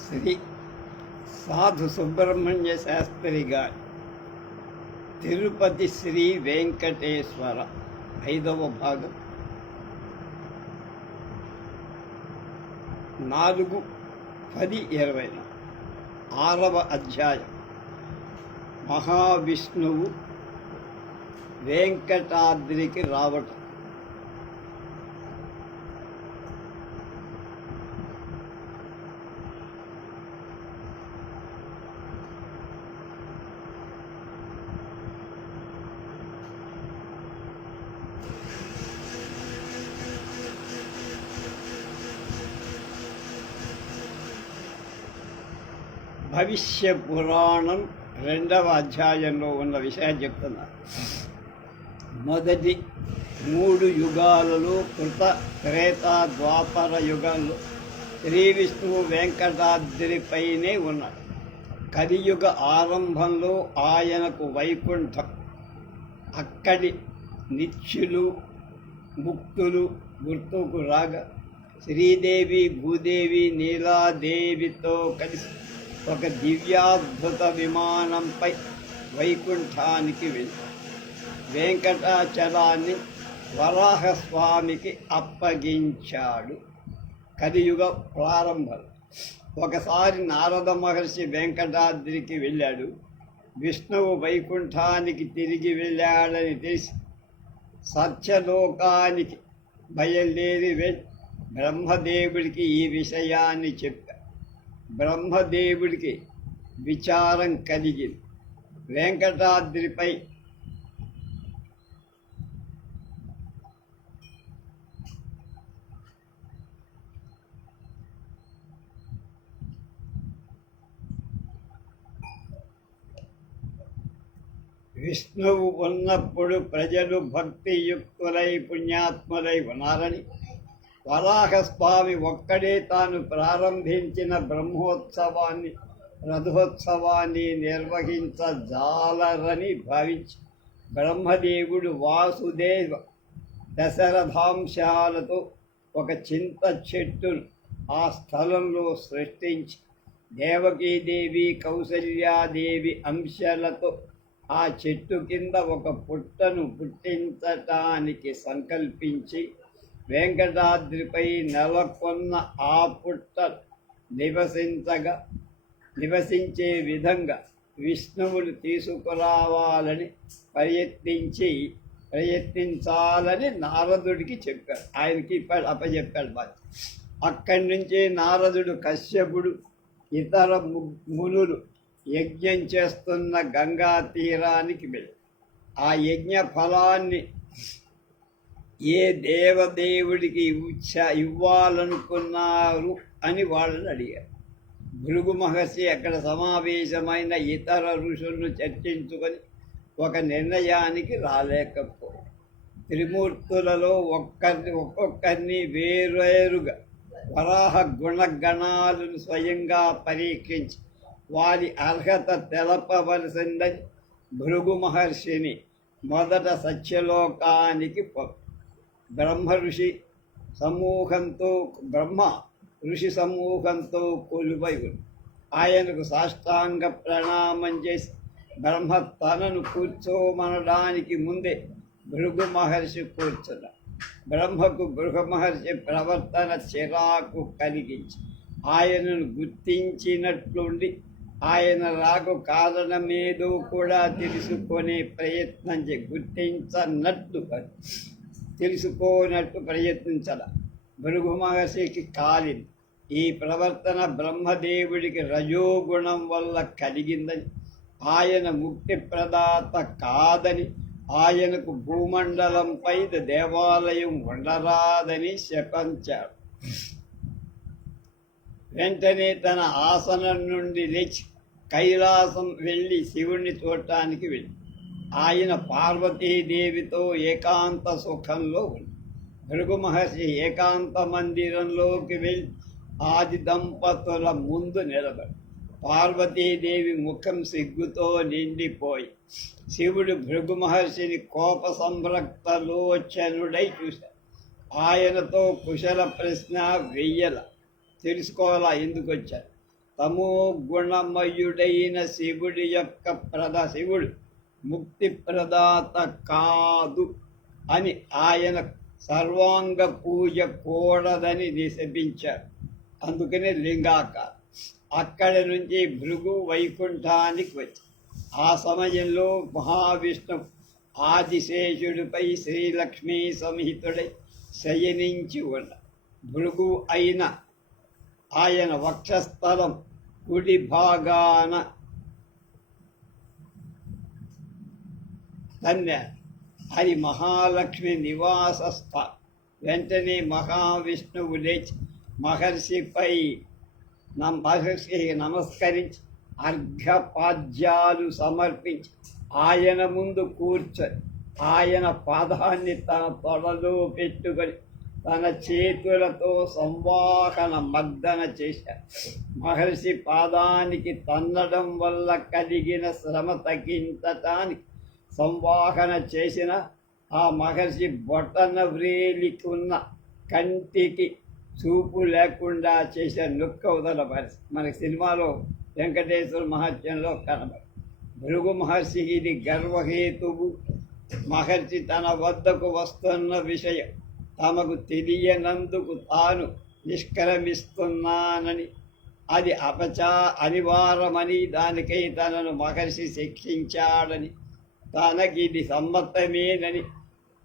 శ్రీ సాధు సుబ్రహ్మణ్య శాస్త్రి గారి తిరుపతి శ్రీ వెంకటేశ్వర 5వ భాగం 4:10:20 6వ అధ్యాయం. మహావిష్ణువు వెంకటాద్రికి రావటం. భవిష్య పురాణం 2వ అధ్యాయంలో ఉన్న విషయాన్ని చెప్తున్నారు. మొదటి 3 యుగాలలో కృత, త్రేత, ద్వాపర యుగాల్లో శ్రీ విష్ణువు వెంకటాద్రిపైనే ఉన్నాడు. కలియుగ ఆరంభంలో ఆయనకు వైకుంఠం, అక్కడి నిత్యులు ముక్తులు గుర్తుకు రాగా శ్రీదేవి, భూదేవి, నీలాదేవితో కలిసి ఒక దివ్యాద్భుత విమానంపై వైకుంఠానికి వెళ్ళి వెంకటాచలాన్ని వరాహస్వామికి అప్పగించాడు. కలియుగ ప్రారంభం. ఒకసారి నారద మహర్షి వెంకటాద్రికి వెళ్ళాడు. విష్ణువు వైకుంఠానికి తిరిగి వెళ్ళాడని తెలిసి సత్యలోకానికి బయలుదేరి వెళ్ళి బ్రహ్మదేవుడికి ఈ విషయాన్ని చెప్పాడు. బ్రహ్మదేవుడికి విచారం కలిగింది. వెంకటాద్రిపై విష్ణువు ఉన్నప్పుడు ప్రజలు భక్తియుక్తులై పుణ్యాత్ములై ఉన్నారని, వరాహస్వామి ఒక్కడే తాను ప్రారంభించిన రథోత్సవాన్ని నిర్వహించజాలరని భావించి బ్రహ్మదేవుడు వాసుదేవ దశరథాంశాలతో ఒక చింత చెట్టును ఆ స్థలంలో సృష్టించి దేవకీదేవి, కౌసల్యాదేవి అంశాలతో ఆ చెట్టు కింద ఒక పుట్టను పుట్టించటానికి సంకల్పించి వెంకటాద్రిపై నెలకొన్న ఆ పుట్ట నివసించే విధంగా విష్ణువుని తీసుకురావాలని ప్రయత్నించాలని నారదుడికి చెప్పాడు. ఆయనకి అప్పచెప్పాడు బాధ్యత. అక్కడి నుంచి నారదుడు, కశ్యపుడు, ఇతర మునులు యజ్ఞం చేస్తున్న గంగా తీరానికి వెళ్ళి ఆ యజ్ఞ ఫలాన్ని ఏ దేవదేవుడికి ఇవ్వాలనుకున్నారు అని వాళ్ళని అడిగారు. భృగు మహర్షి అక్కడ సమావేశమైన ఇతర ఋషులను చర్చించుకొని ఒక నిర్ణయానికి రాలేకపోయారు. త్రిమూర్తులలో ఒక్కొక్కరిని వేరువేరుగా వరాహ గుణగణాలను స్వయంగా పరీక్షించి వారి అర్హత తెలపవలసిందని భృగు మహర్షిని మొదట సత్యలోకానికి బ్రహ్మ ఋషి సమూహంతో కొలువై ఆయనకు సాష్టాంగ ప్రణామం చేసి బ్రహ్మ తనను కూర్చోమనడానికి ముందే భృగు మహర్షి కూర్చున్నాడు. బ్రహ్మకు భృగు మహర్షి ప్రవర్తన చిరాకు కలిగించి ఆయనను గుర్తించినట్లుండి ఆయన రాకు కారణమేదో కూడా తెలుసుకునే ప్రయత్నం తెలుసుకోనట్టు ప్రయత్నించాల. భృగు మహర్షికి కాలింది. ఈ ప్రవర్తన బ్రహ్మదేవుడికి రజోగుణం వల్ల కలిగిందని, ఆయన ముక్తి ప్రదాత కాదని, ఆయనకు భూమండలంపై దేవాలయం ఉండరాదని శపించాడు. వెంటనే తన ఆసనం నుండి లేచి కైలాసం వెళ్ళి శివుణ్ణి చూడటానికి వెళ్ళి ఆయన పార్వతీదేవితో ఏకాంత సుఖంలో ఉంది. భృగు మహర్షి ఏకాంత మందిరంలోకి వెళ్ళి ఆది దంపతుల ముందు నిలబడి పార్వతీదేవి ముఖం సిగ్గుతో నిండిపోయి శివుడు భృగు మహర్షిని కోప సంరక్తలోచనుడై చూశాడు. ఆయనతో కుశల ప్రశ్న వెయ్యల తెలుసుకోవాలా ఎందుకు వచ్చారు. తమో గుణమయుడైన శివుడి యొక్క శివుడు ముక్తి ప్రదాత కాదు అని ఆయన సర్వాంగ పూజ కూడదని నిశపించాడు. అందుకనే లింగాకారం. అక్కడి నుంచి భృగు వైకుంఠానికి వచ్చి ఆ సమయంలో మహావిష్ణు ఆదిశేషుడిపై శ్రీలక్ష్మీ సంహితుడై శయనించి ఉన్న భృగు అయిన ఆయన వక్షస్థలం కుడి భాగాన అది మహాలక్ష్మి నివాస స్థానం. వెంటనే మహావిష్ణువు లేచి మహర్షికి నమస్కరించి అర్ఘ్యపాద్యాలు సమర్పించి ఆయన ముందు కూర్చొని ఆయన పాదాన్ని తన తొడలో పెట్టుకొని తన చేతులతో సంవాహన మర్దన చేశారు. మహర్షి పాదానికి తన్నడం వల్ల కలిగిన శ్రమ తగ్గించటానికి సంవాహన చేసిన ఆ మహర్షి బొటన వ్రేలికి ఉన్న కంటికి చూపు లేకుండా చేసే నొక్క వదలపరిచి మనకి సినిమాలో వెంకటేశ్వర మహత్యంలో కనబడి భృగు మహర్షికి ఇది గర్వహేతువు. మహర్షి తన వద్దకు వస్తున్న విషయం తమకు తెలియనందుకు తాను నిష్క్రమిస్తున్నానని, అది అనివారమని, దానికై తనను మహర్షి శిక్షించాడని, తనకిది సమ్మతమేనని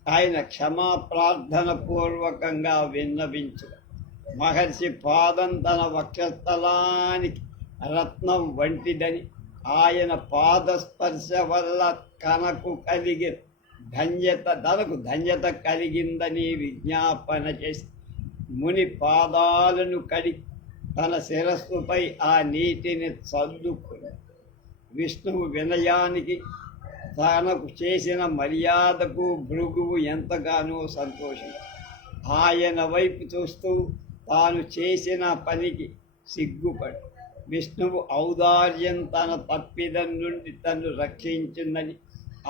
ఆయన క్షమా ప్రార్థన పూర్వకంగా విన్నవించు. మహర్షి పాదం తన వక్షస్థలానికి రత్నం వంటిదని, ఆయన పాదస్పర్శ వల్ల తనకు ధన్యత కలిగిందని విజ్ఞాపన చేసి ముని పాదాలను కడిగి తన శిరస్సుపై ఆ నీటిని చల్లుకుని విష్ణువు వినయానికి తనకు చేసిన మర్యాదకు భృగువు ఎంతగానో సంతోషం. ఆయన వైపు చూస్తూ తాను చేసిన పనికి సిగ్గుపడి విష్ణువు ఔదార్యం తన తప్పిదం నుండి తను రక్షించిందని,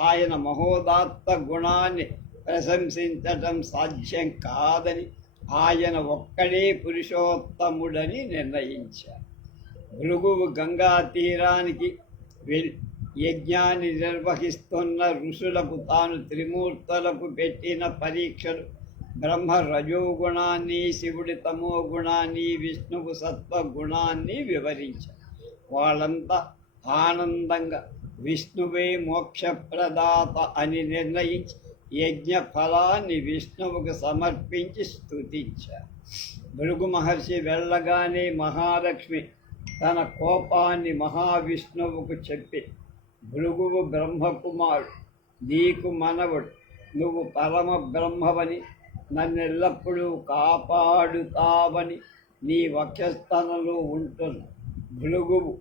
ఆయన మహోదాత్త గుణాన్ని ప్రశంసించటం సాధ్యం కాదని, ఆయన ఒక్కడే పురుషోత్తముడని నిర్ణయించారు. భృగువు గంగా తీరానికి వెళ్ళి యజ్ఞాన్ని నిర్వహిస్తున్న ఋషులకు తాను త్రిమూర్తులకు పెట్టిన పరీక్షలు, బ్రహ్మ రజోగుణాన్ని, శివుడి తమో గుణాన్ని, విష్ణువు సత్వగుణాన్ని వివరించారు. వాళ్ళంతా ఆనందంగా విష్ణువే మోక్షప్రదాత అని నిర్ణయించి యజ్ఞ ఫలాన్ని విష్ణువుకు సమర్పించి స్తుతించారు. భృగు మహర్షి వెళ్ళగానే మహాలక్ష్మి తన కోపాన్ని మహావిష్ణువుకు చెప్పి, భృగువు బ్రహ్మకుమారుడు, నీకు మనవుడు, నువ్వు పరమ బ్రహ్మవని, నన్నెల్లప్పుడూ కాపాడుతావని నీ వక్షస్థలంలో ఉంటున్న భృగువు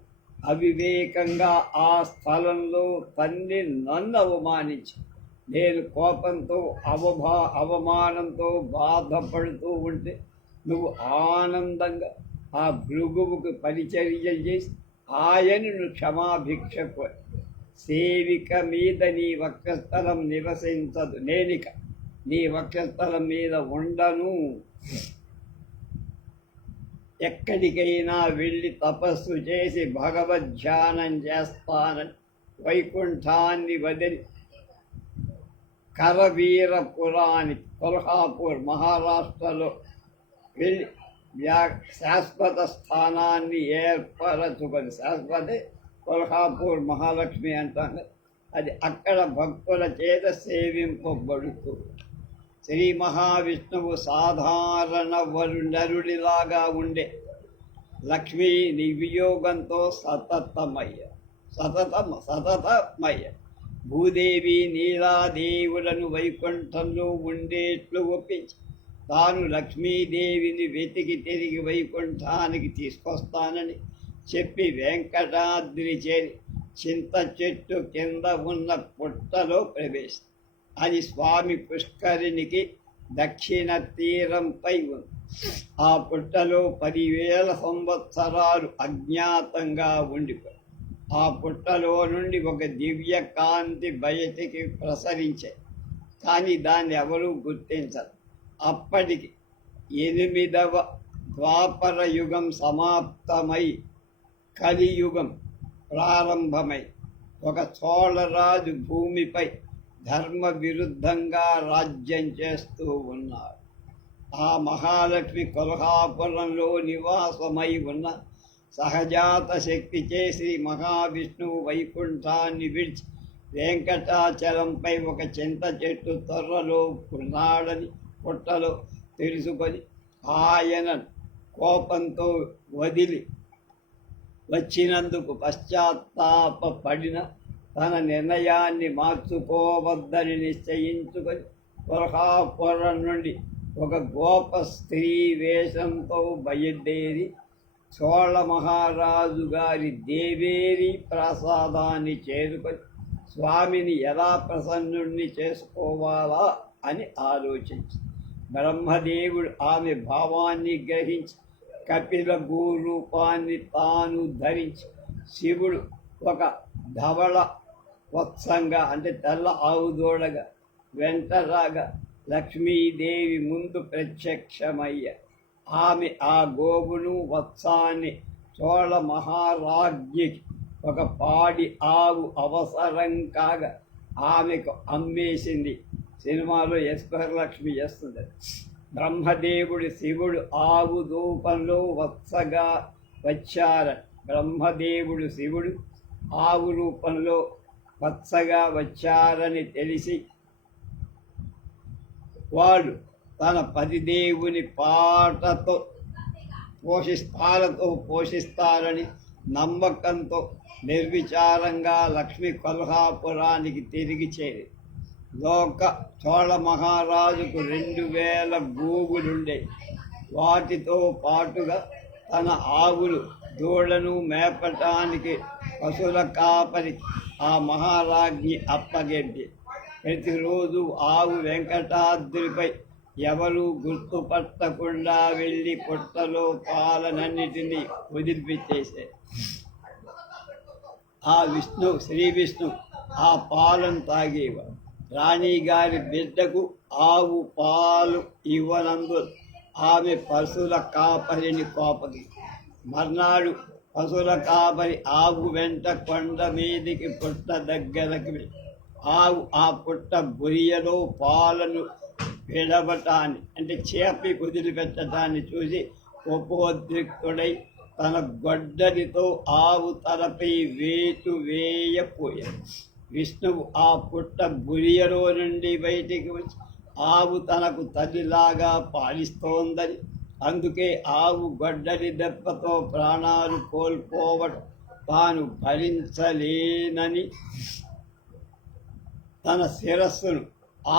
అవివేకంగా ఆ స్థలంలో నన్ను అవమానించి నేను కోపంతో అవమానంతో బాధపడుతూ ఉంటే నువ్వు ఆనందంగా ఆ భృగువుకు పరిచర్య చేసి ఆయనను క్షమాభిక్షకు సేవిక మీద నీ వక్షస్థలం నివసించదు, నేనిక నీ వక్షస్థలం మీద ఉండను, ఎక్కడికైనా వెళ్ళి తపస్సు చేసి భగవద్ధ్యానం చేస్తానని వైకుంఠాన్ని వదిలి కరవీరపురానికి కొల్హాపూర్ మహారాష్ట్రలో వెళ్ళి శాశ్వత స్థానాన్ని ఏర్పరచుకొని, శాశ్వత కొల్హాపూర్ మహాలక్ష్మి అంటాను, అది అక్కడ భక్తుల చేత సేవింపబడుతూ శ్రీ మహావిష్ణువు సాధారణ నరుడిలాగా ఉండే లక్ష్మీ నిర్వియోగంతో సతతమయ్య భూదేవి నీలాదేవులను వైకుంఠంలో ఉండేట్లు ఒప్పించి తాను లక్ష్మీదేవిని వెతికి తిరిగి వైకుంఠానికి తీసుకొస్తానని చెప్పి వెంకటాద్రి చేరి చింత చెట్టు కింద ఉన్న పుట్టలో ప్రవేశించారు. అది స్వామి పుష్కరిణికి దక్షిణ తీరంపై ఉంది. ఆ పుట్టలో 10,000 సంవత్సరాలు అజ్ఞాతంగా ఉండిపోయి ఆ పుట్టలో నుండి ఒక దివ్య కాంతి బయటికి ప్రసరించాయి. కానీ దాన్ని ఎవరూ గుర్తించరు. అప్పటికి 8వ ద్వాపర యుగం సమాప్తమై కలియుగం ప్రారంభమై ఒక చోళరాజు భూమిపై ధర్మ విరుద్ధంగా రాజ్యం చేస్తూ ఉన్నారు. ఆ మహాలక్ష్మి కొల్హాపురంలో నివాసమై ఉన్న సహజాత శక్తిచే శ్రీ మహావిష్ణువు వైకుంఠాన్ని విడిచి వెంకటాచలంపై ఒక చింత చెట్టు తొర్రలో ఉన్నాడని పుట్టలో తెలుసుకొని ఆయన కోపంతో వదిలి వచ్చినందుకు పశ్చాత్తాపడిన తన నిర్ణయాన్ని మార్చుకోవద్దని నిశ్చయించుకొని కొల్హాపురం నుండి ఒక గోప స్త్రీ వేషంతో బయలుదేరి చోళ మహారాజు గారి దేవేరి ప్రసాదాన్ని చేరుకొని స్వామిని ఎలా ప్రసన్నుణ్ణి చేసుకోవాలా అని ఆలోచించి బ్రహ్మదేవుడు ఆమె భావాన్ని గ్రహించి కపిల భూరూపాన్ని తాను ధరించి శివుడు ఒక ధవళ వత్సంగా అంటే తెల్ల ఆవుదోడగా వెంటరాగా లక్ష్మీదేవి ముందు ప్రత్యక్షమయ్య ఆమె ఆ గోవును వత్సాన్ని చోళ మహారాజ్ఞికి ఒక పాడి ఆవు అవసరం కాగా ఆమెకు అమ్మేసింది. సినిమాలో ఎస్పర్ లక్ష్మి చేస్తుంది. బ్రహ్మదేవుడు శివుడు ఆవు రూపంలో వత్సగా వచ్చారని బ్రహ్మదేవుడు శివుడు ఆవు రూపంలో వత్సగా వచ్చారని తెలిసి వాడు తన పతిదేవుని పాలతో పోషిస్తారని నమ్మకంతో నిర్విచారంగా లక్ష్మీ కొల్హాపురానికి తిరిగి చేరి చోళ మహారాజుకు 2000 గోవులుండే. వాటితో పాటుగా తన ఆవులు దూడను మేపటానికి పశువుల కాపరి ఆ మహారాజ్ఞి అప్పగెట్టి ప్రతిరోజు ఆవు వెంకటాద్రిపై ఎవరూ గుర్తుపట్టకుండా వెళ్ళి పుట్టలో పాలనన్నిటినీ వదిలిపెట్టేశారు. ఆ శ్రీ విష్ణు ఆ పాలను తాగేవాడు. రాణిగారి బిడ్డకు ఆవు పాలు ఇవ్వనందు ఆమె పశువుల కాపరిని కోపగి మర్నాడు పశువుల కాపరి ఆవు వెంట కొండ మీదికి పుట్ట దగ్గరకు ఆవు ఆ పుట్ట బొరియలో పాలను విడవటాన్ని అంటే చేపి వదిలిపెట్టడాన్ని చూసి ఉపోద్రిక్తుడై తన గొడ్డలితో ఆవు తలపై వేటు వేయపోయాడు. విష్ణువు ఆ పుట్ట బురియలో నుండి బయటికి వచ్చి ఆవు తనకు తల్లిలాగా పాలిస్తోందని, అందుకే ఆవు గొడ్డలి దెబ్బతో ప్రాణాలు కోల్పోవడం తాను భరించలేనని తన శిరస్సును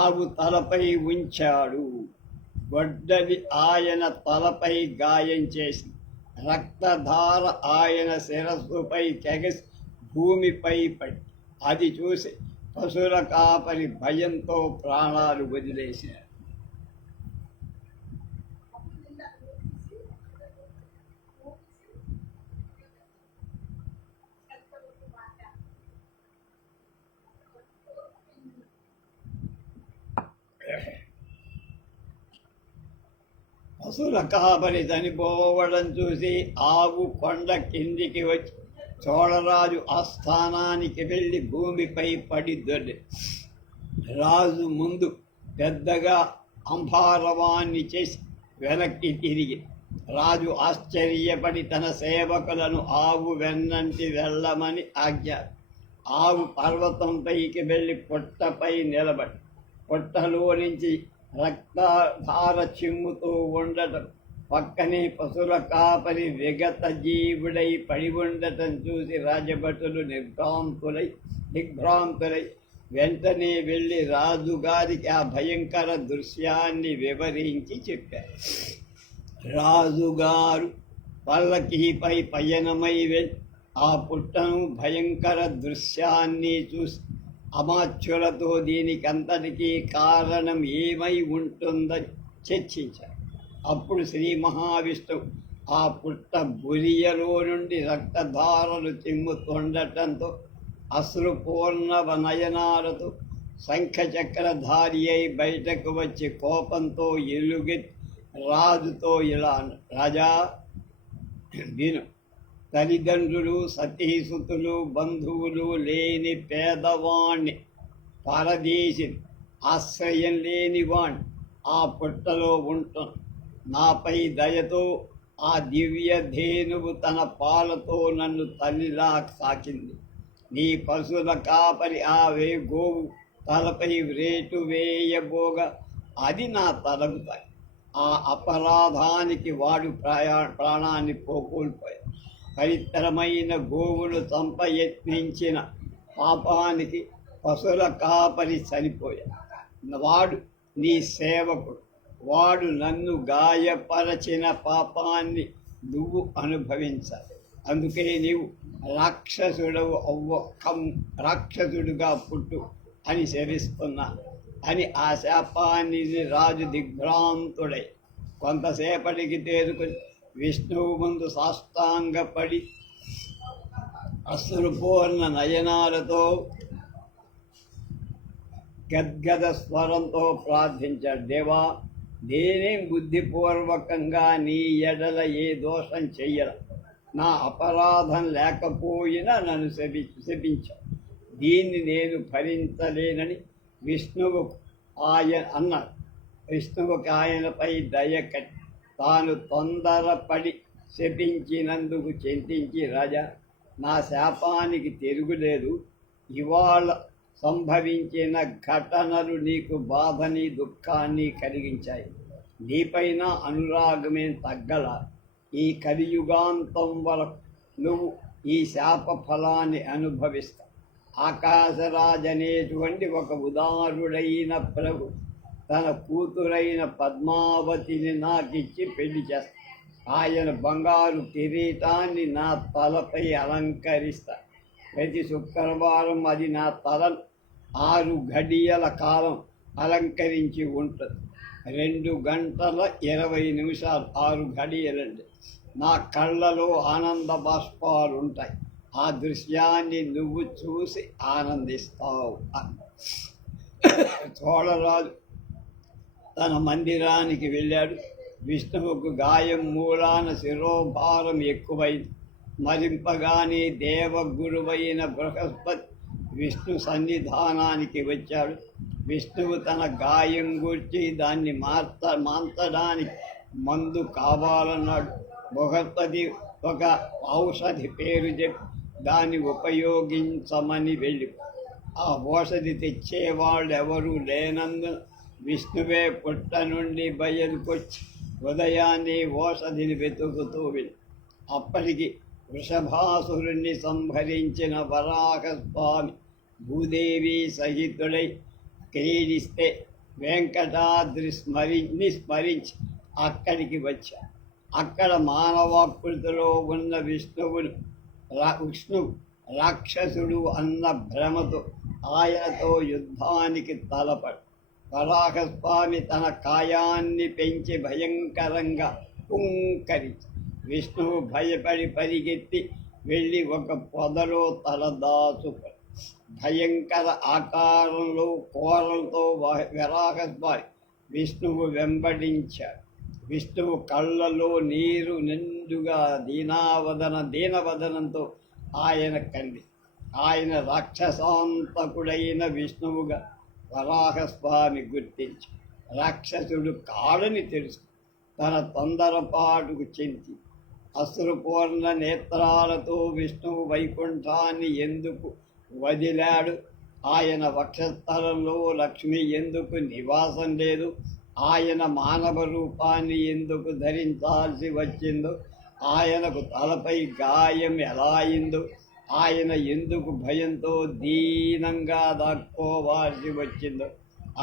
ఆవు తలపై ఉంచాడు. గొడ్డలి ఆయన తలపై గాయం చేసి రక్తధార ఆయన శిరస్సుపై తెగసి భూమిపై పడి అది చూసి పశువుల కాపరి భయంతో ప్రాణాలు వదిలేశారు. పశువుల కాపరి చనిపోవడం చూసి ఆవు కొండ కిందికి వచ్చి చోళరాజు ఆస్థానానికి వెళ్ళి భూమిపై పడి దొడ్డి రాజు ముందు పెద్దగా అంబారవాన్ని చేసి వెనక్కి తిరిగి రాజు ఆశ్చర్యపడి తన సేవకులను ఆవు వెన్నంటి వెళ్ళమని ఆజ్ఞ. ఆవు పర్వతంపైకి వెళ్ళి పుట్టపై నిలబడి పుట్టలో నుంచి రక్తధార చిమ్ముతూ ఉండటం పక్కనే పశువుల కాపరి విగత జీవుడై పడి ఉండటం చూసి రాజభటులు దిగ్భ్రాంతులై వెంటనే వెళ్ళి రాజుగారికి ఆ భయంకర దృశ్యాన్ని వివరించి చెప్పారు. రాజుగారు పల్లకీపై పయనమై వెళ్ళి ఆ పుట్టను భయంకర దృశ్యాన్ని చూసి అమాత్యులతో దీనికంతటికీ కారణం ఏమై ఉంటుందని చర్చించారు. అప్పుడు శ్రీ మహావిష్ణువు ఆ పుట్ట బొరియలో నుండి రక్తధారలు చిమ్ముతుండటంతో అశ్రుపూర్ణవ నయనాలతో శంఖచక్రధారి అయి బయటకు వచ్చి కోపంతో ఎలుగెత్తి రాజుతో ఇలా రాజా విను, తల్లిదండ్రులు, సతీసుతులు, బంధువులు లేని పేదవాణ్ణి, పరదేశిని, ఆశ్రయం లేని వాణ్ణి ఆ పుట్టలో ఉంటున్న నాపై దయతో ఆ దివ్య ధేనువు తన పాలతో నన్ను తల్లిలా సాకింది. నీ పశువుల కాపరి ఆ గోవు తలపై వ్రేటు వేయబోగా అది నా తలపుతాయి. ఆ అపరాధానికి వాడు ప్రాణాన్ని కోల్పోయాడు. పవిత్రమైన గోవులు చంపయత్నించిన పాపానికి పశువుల కాపరి చనిపోయాడు. వాడు నీ సేవకుడు. వాడు నన్ను గాయపరచిన పాపాన్ని నువ్వు అనుభవించాలి. అందుకే నీవు రాక్షసుడుగా పుట్టు అని శపిస్తున్నా అని ఆ శాపాన్ని రాజు దిగ్భ్రాంతుడై కొంతసేపటికి తేరుకొని విష్ణువు ముందు సాష్టాంగపడి అశ్రుపూర్ణ నయనాలతో గద్గద స్వరంతో ప్రార్థించాడు. దేవా, నేనేం బుద్ధిపూర్వకంగా నీ ఎడల ఏ దోషం చెయ్యల. నా అపరాధం లేకపోయినా నన్ను శపించావు. దీన్ని నేను భరించలేనని విష్ణువుకు అన్నాడు. విష్ణువుకి ఆయనపై దయ కట్టి తాను తొందరపడి శపించినందుకు చింతించి, రాజా, నా శాపానికి తిరుగులేదు. ఇవాళ సంభవించిన ఘటనలు నీకు బాధని దుఃఖాన్ని కలిగించాయి. నీపైన అనురాగమేం తగ్గల. ఈ కలియుగాంతం వరకు నువ్వు ఈ శాప ఫలాన్ని అనుభవిస్తావు. ఆకాశరాజనేటువంటి ఒక ఉదారుడైన ప్రభు తన కూతురైన పద్మావతిని నాకిచ్చి పెళ్లి చేస్తాడు. ఆయన బంగారు కిరీటాన్ని నా తలపై అలంకరిస్తా. ప్రతి శుక్రవారం అది నా తలను 6 గడియల కాలం అలంకరించి ఉంటుంది. 2 గంటల 20 నిమిషాలు 6 గడియలండి. నా కళ్ళలో ఆనంద బాష్పాలు ఉంటాయి. ఆ దృశ్యాన్ని నువ్వు చూసి ఆనందిస్తావు. చోళరాజు తన మందిరానికి వెళ్ళాడు. విష్ణువుకు గాయం మూలాన శిరోభారం ఎక్కువైంది. మరింపగానే దేవగురువైన బృహస్పతి విష్ణు సన్నిధానానికి వచ్చాడు. విష్ణువు తన గాయం గూర్చి దాన్ని మాన్చడానికి మందు కావాలన్నాడు. బృహస్పతి ఒక ఔషధి పేరు చెప్పి దాన్ని ఉపయోగించమని వెళ్ళి ఆ ఔషధి తెచ్చేవాళ్ళు ఎవరూ లేనందున విష్ణువే పుట్ట నుండి బయలుకొచ్చి ఉదయాన్నే ఔషధిని వెతుకుతూ వెళ్ళి అప్పటికి వృషభాసురుణ్ణి సంహరించిన వరాహస్వామి భూదేవి సహితుడై క్రీడిస్తే వెంకటాద్రి స్మరించి అక్కడికి వచ్చా. అక్కడ మానవాకృతిలో ఉన్న విష్ణువు రాక్షసుడు అన్న భ్రమతో ఆయనతో యుద్ధానికి తలపడు. వరాహస్వామి తన కాయాన్ని పెంచి భయంకరంగా పుంకరించి విష్ణువు భయపడి పరిగెత్తి వెళ్ళి ఒక పొదలో తలదాచుకొని భయంకర ఆకారంలో కోరలతో వరాహస్వామి విష్ణువు వెంబడించాడు. విష్ణువు కళ్ళలో నీరు నిండుగా దీనవదనంతో ఆయన కంది. ఆయన రాక్షసాంతకుడైన విష్ణువుగా వరాహస్వామి గుర్తించి రాక్షసుడు కాడని తెలుసు తన తొందరపాటుకు చెంది అశ్రుపూర్ణ నేత్రాలతో విష్ణువు వైకుంఠాన్ని ఎందుకు వదిలాడు? ఆయన వక్షస్థలంలో లక్ష్మి ఎందుకు నివాసం లేదు? ఆయన మానవ రూపాన్ని ఎందుకు ధరించాల్సి వచ్చిందో, ఆయనకు తలపై గాయం ఎలా అయిందో, ఆయన ఎందుకు భయంతో దీనంగా దాక్కోవాల్సి వచ్చిందో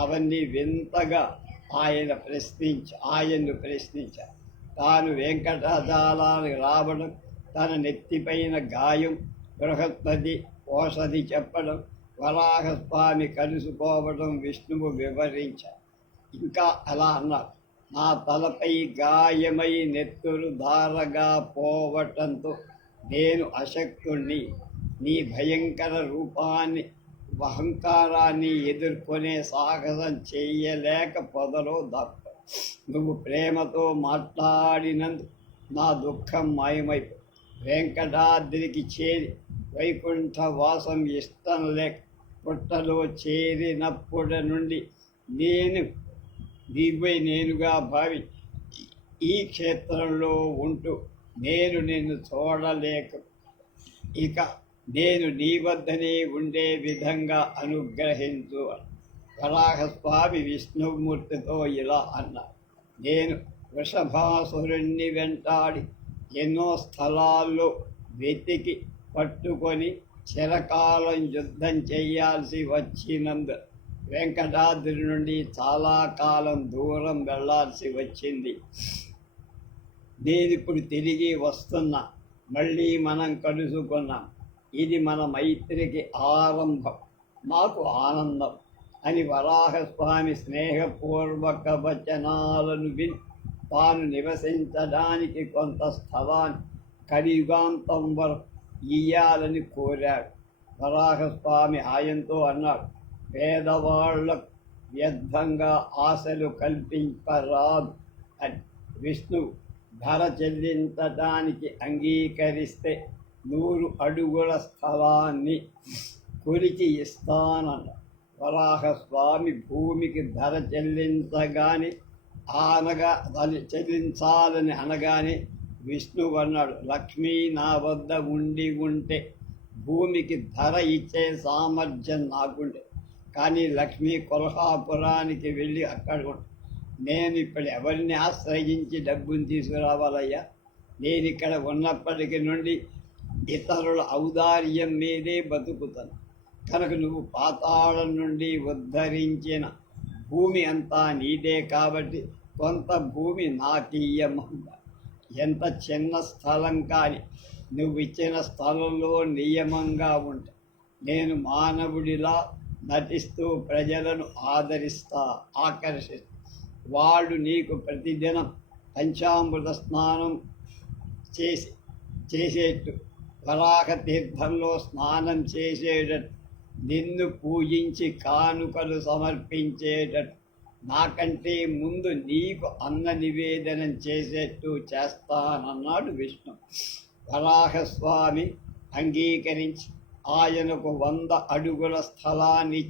అవన్నీ వింతగా ఆయన్ను ప్రశ్నించారు. తాను వెంకటాచలానికి రావడం, తన నెత్తిపైన గాయం, బృహస్పతి ఔషధి చెప్పడం, వరాహస్వామి కలుసుకోవడం విష్ణువు వివరించారు. ఇంకా అలా అన్నారు, నా తలపై గాయమై నెత్తురు ధారగా పోవటంతో నేను అశక్తుణ్ణి. నీ భయంకర రూపాన్ని అహంకారాన్ని ఎదుర్కొనే సాహసం చేయలేక పొదలో దాక్కు. నువ్వు ప్రేమతో మాట్లాడినందుకు నా దుఃఖం మాయమైపోయి వెంకటాద్రికి చేరి వైకుంఠ వాసం ఇష్టం లేక పుట్టలో చేరినప్పటి నుండి నేను నేనుగా భావి ఈ క్షేత్రంలో ఉంటూ నేను నిన్ను చూడలేక ఇక నేను నీ వద్దనే ఉండే విధంగా అనుగ్రహించు. వరాహస్వామి విష్ణుమూర్తితో ఇలా అన్నారు. నేను వృషభాసురుణ్ణి వెంటాడి ఎన్నో స్థలాల్లో వెతికి పట్టుకొని చిరకాలం యుద్ధం చేయాల్సి వచ్చినందు వెంకటాద్రి నుండి చాలా కాలం దూరం వెళ్ళాల్సి వచ్చింది. నేనిప్పుడు తిరిగి వస్తున్నా. మళ్ళీ మనం కలుసుకున్నాం. ఇది మన మైత్రికి ఆరంభం. నాకు ఆనందం అని వరాహస్వామి స్నేహపూర్వక వచనాలను విని తాను నివసించడానికి కొంత స్థలాన్ని కలియుగాంతం వరకు ఇయ్యాలని కోరాడు. వరాహస్వామి ఆయనతో అన్నాడు, పేదవాళ్లకు వ్యర్థంగా ఆశలు కల్పింపరాదు అని. విష్ణువు ధర చెల్లించడానికి అంగీకరిస్తే 100 అడుగుల స్థలాన్ని కొలిచి ఇస్తానన్నాడు. వరాహస్వామి భూమికి ధర చెల్లించగానే చెల్లించాలని అనగానే విష్ణువు అన్నాడు, లక్ష్మీ నా వద్ద ఉంటే భూమికి ధర ఇచ్చే సామర్థ్యం నాకుండే, కానీ లక్ష్మీ కొల్హాపురానికి వెళ్ళి అక్కడ నేను ఇప్పుడు ఎవరిని ఆశ్రయించి డబ్బుని తీసుకురావాలయ్యా? నేను ఇక్కడ ఉన్నప్పటికి నుండి ఇతరుల ఔదార్యం మీదే బతుకుతాను. కనుక నువ్వు పాతాళం నుండి ఉద్ధరించిన భూమి అంతా నీదే కాబట్టి కొంత భూమి నాకీయమంట. ఎంత చిన్న స్థలం కానీ నువ్వు ఇచ్చిన స్థలంలో నియమంగా ఉంటా. నేను మానవుడిలా నటిస్తూ ప్రజలను ఆకర్షిస్తా. వాళ్ళు నీకు ప్రతిదినం పంచామృత స్నానం చేసేట్టు, వరాహ తీర్థంలో స్నానం చేసేటట్టు, నిన్ను పూజించి కానుకలు సమర్పించేటట్టు, నాకంటే ముందు నీకు అన్న నివేదనం చేసేట్టు చేస్తానన్నాడు విష్ణు. వరాహస్వామి అంగీకరించి ఆయనకు 100 అడుగుల స్థలాన్ని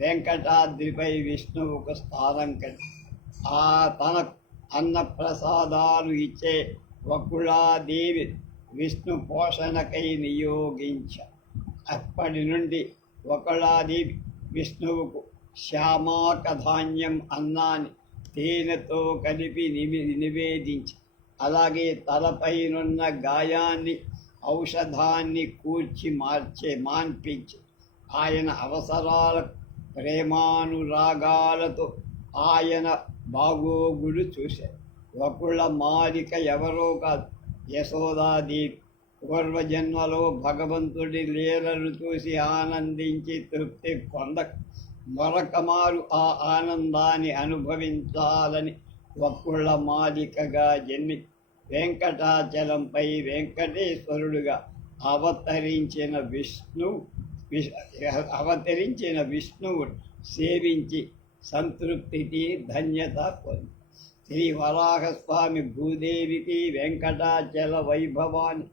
వెంకటాద్రిపై విష్ణువుకు స్థానం కలిగి తన అన్నప్రసాదాలు ఇచ్చే వకుళాదేవి విష్ణు పోషణకై నియోగించారు. అప్పటి నుండి వకుళాదేవి విష్ణువుకు శ్యామాక ధాన్యం అన్నాన్ని తేనెతో కలిపి నివేదించి, అలాగే తలపైనున్న గాయాన్ని ఔషధాన్ని కూర్చి మాన్పించి ఆయన అవసరాలకు ప్రేమానురాగాలతో ఆయన బాగోగులు చూశారు. వకుళ మాలిక ఎవరో కాదు, యశోదాదేవి. పూర్వజన్మలో భగవంతుడి లీలను చూసి ఆనందించి తృప్తి పొందక మరొకమారు ఆ ఆనందాన్ని అనుభవించాలని వకుళ మాలికగా జన్మి వెంకటాచలంపై వెంకటేశ్వరుడుగా అవతరించిన విష్ణువు సేవించి సంతృప్తికి ధన్యత పొంది శ్రీ వరాహస్వామి భూదేవికి వెంకటాచల వైభవాన్ని,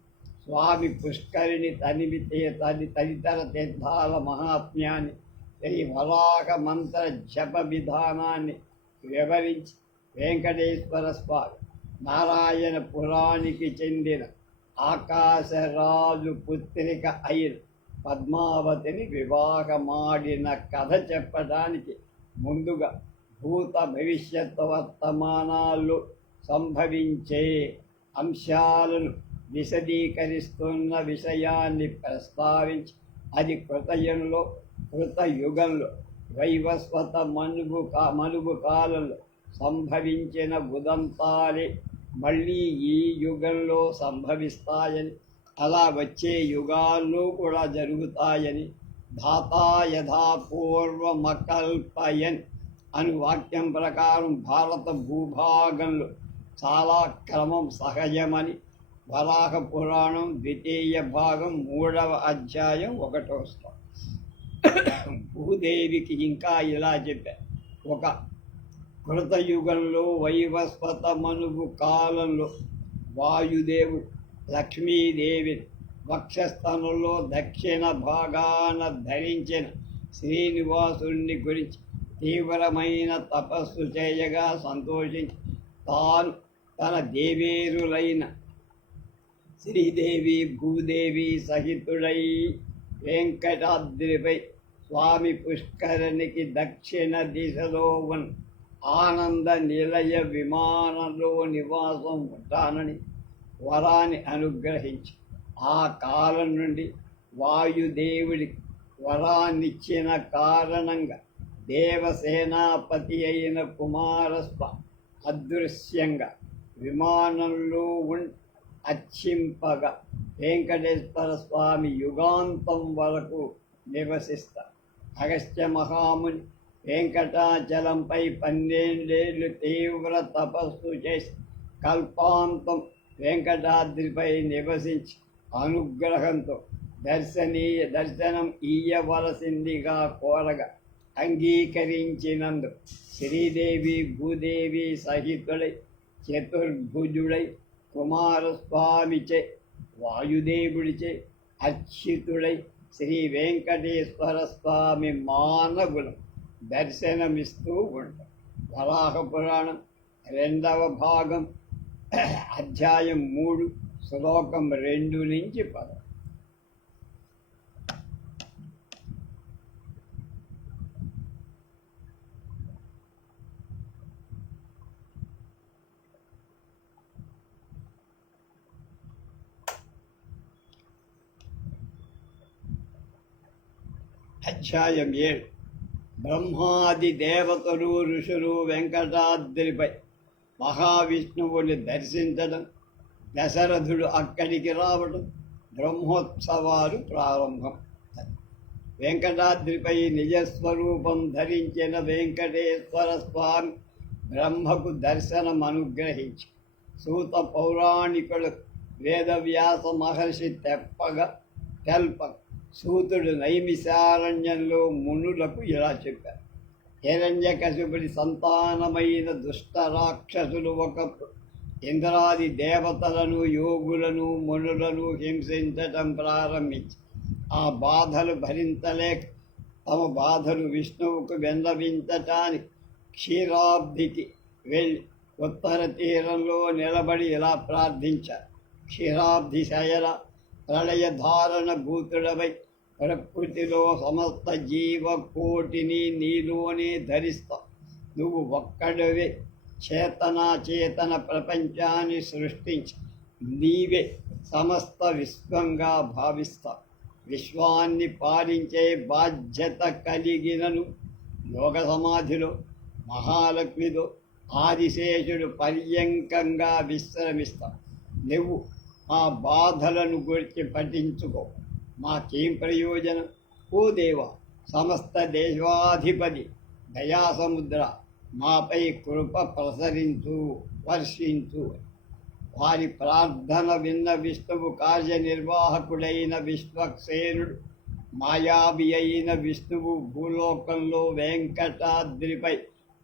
స్వామి పుష్కరిణి తదితర తీర్థాల మహాత్మ్యాన్ని, శ్రీ వరాహ మంత్ర జప విధానాన్ని వివరించి వెంకటేశ్వర స్వామి నారాయణ పురానికి చెందిన ఆకాశరాజు పుత్రిక అయిన పద్మావతిని వివాహమాడిన కథ చెప్పడానికి ముందుగా భూత భవిష్యత్ వర్తమానాల్లో సంభవించే అంశాలను విశదీకరిస్తున్న విషయాన్ని ప్రస్తావించి, అది కృతయుగంలో వైవస్వత మనుగు కాలంలో సంభవించిన ఉదంతాలే మళ్ళీ ఈ యుగంలో సంభవిస్తాయని, అలా వచ్చే యుగాల్లో కూడా జరుగుతాయని ధాతా యథాపూర్వమకల్పయన్ అను వాక్యం ప్రకారం భారత భూభాగంలో చాలా క్రమం సహజమని వరాహ పురాణం 2వ భాగం 3వ అధ్యాయం 1వ శ్లోకం. భూదేవికి ఇంకా ఇలా చెప్పారు. ఒక కృతయుగంలో వైవస్వత మనుగు కాలంలో వాయుదేవుడు లక్ష్మీదేవి వక్షస్థలంలో దక్షిణ భాగాన ధరించిన శ్రీనివాసుని గురించి తీవ్రమైన తపస్సు చేయగా సంతోషించి తాను తన దేవేరులైన శ్రీదేవి భూదేవి సహితుడై వెంకటాద్రిపై స్వామి పుష్కరిణికి దక్షిణ దిశలో ఉన్న ఆనంద నిలయ విమానంలో నివాసం ఉంటానని వరాన్ని అనుగ్రహించి ఆ కాలం నుండి వాయుదేవుడికి వరాన్నిచ్చిన కారణంగా దేవసేనాపతి అయిన కుమారస్వామి అదృశ్యంగా విమానంలో అర్చింపగా వెంకటేశ్వర స్వామి యుగాంతం వరకు నివసిస్తారు. అగస్త్య మహాముని వెంకటాచలంపై 12 ఏళ్ళు తీవ్ర తపస్సు చేసి కల్పాంతం వెంకటాద్రిపై నివసించి అనుగ్రహంతో దర్శనం ఇయ్యవలసిందిగా కోరగా అంగీకరించినందు శ్రీదేవి భూదేవి సహితుడై చతుర్భుజుడై కుమారస్వామిచే వాయుదేవుడిచే అర్చితుడై శ్రీ వెంకటేశ్వర స్వామి మానవులు దర్శనమిస్తూ ఉంటారు. వరాహ పురాణం 2వ భాగం అధ్యాయం 3 శ్లోకం 2 నుంచి 10. అధ్యాయం 7. బ్రహ్మాది దేవతలు ఋషులు వెంకటాద్రిపై మహావిష్ణువుని దర్శించడం, దశరథుడు అక్కడికి రావడం, బ్రహ్మోత్సవాలు ప్రారంభం. వెంకటాద్రిపై నిజస్వరూపం ధరించిన వెంకటేశ్వర స్వామి బ్రహ్మకు దర్శనం అనుగ్రహించి సూత పౌరాణికుడు వేదవ్యాస మహర్షి తెల్పగా సూతుడు నైమిషారణ్యంలో మునులకు ఇలా చెప్పారు. హిరణ్యకశిపుడి సంతానమైన దుష్ట రాక్షసులు ఒకప్పుడు ఇంద్రాది దేవతలను, యోగులను, మునులను హింసించటం ప్రారంభించి ఆ బాధలు భరించలేక తమ బాధలు విష్ణువుకు విన్నవించటానికి క్షీరాబ్ధికి వెళ్ళి ఉత్తర తీరంలో నిలబడి ఇలా ప్రార్థించారు. క్షీరాబ్ధి శయన ప్రళయధారణ భూతుడవై ప్రకృతిలో సమస్త జీవకోటిని నీలోనే ధరిస్తా. నువ్వు ఒక్కడవే చేతన ప్రపంచాన్ని సృష్టించి నీవే సమస్త విశ్వంగా భావిస్తా. విశ్వాన్ని పాలించే బాధ్యత కలిగినను యోగ సమాధిలో మహాలక్ష్మితో ఆదిశేషుడు పర్యంకంగా విశ్రమిస్తా. నువ్వు మా బాధలను గురించి పఠించుకో, మాకేం ప్రయోజనం? ఓ దేవా, సమస్త దేశాధిపతి దయాసముద్ర, మాపై కృప ప్రసరించు, వర్షించు. వారి ప్రార్థన విన్న విష్ణువు కార్యనిర్వాహకుడైన విశ్వక్సేనుడు మాయావి అయిన విష్ణువు భూలోకంలో వెంకటాద్రిపై